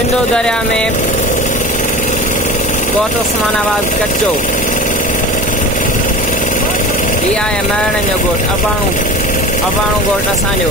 सिंधु दरिया में कोट उस्मानाबाद कच्चो इहा आहे मरण जो ॻोठ अबाणू ॻोठ असांजो।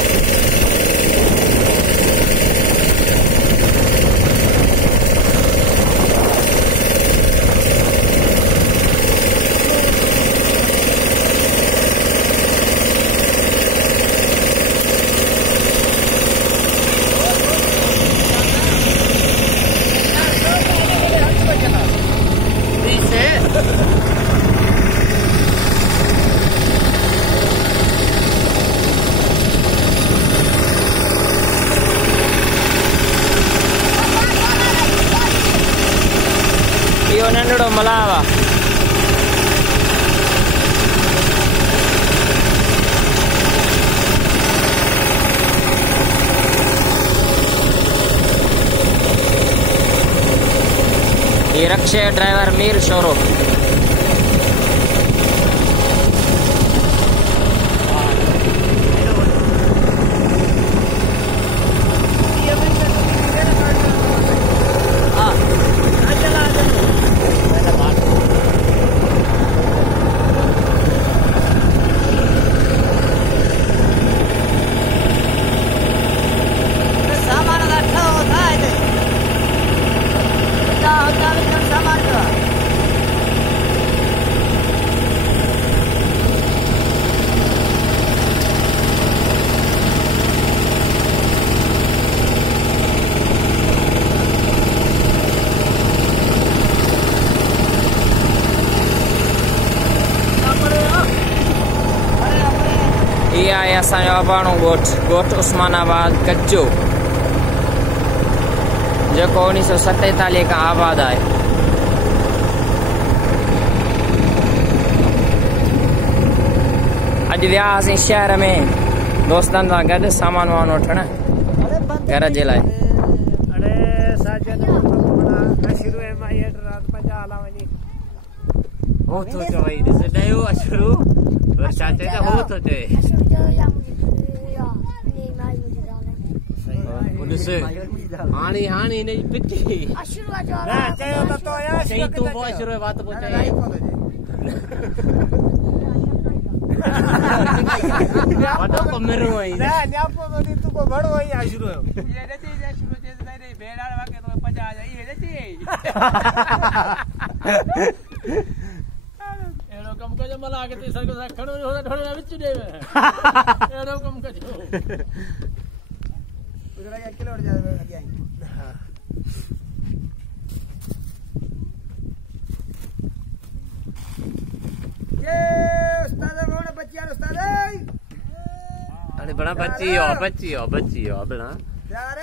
इहो नंढड़ो मलाव आहे। ये रक्षे ड्राइवर मीर शोरो। इहा आहे असांजो अबाणू ॻोठ उस्मानाबाद कच्चो, जेको 1947 खां आबाद आहे। अॼु वियासीं शहर में दोस्तनि सां गॾु सामान वामान वठण घर जे लाइ। हाणी ने पिटी ना चयो त तो या सही तू वो शुरू बात पहुंचाई वडो कमरो आई ना न्यापो दी तू को बड़ो आई आ शुरू ये देती जा शुरू जे नहीं बेड़ा वाके तो 50 आई है देती एड़ो कम को मला के ते सरको खणो थोड़ा विच दे एड़ो कम कजो उधर आगे किलो और ज्यादा आगे आएंगे। हां ये उस्ताद कौन बच्चियां उस्ताद अरे बड़ा बच्ची हो बड़ा यार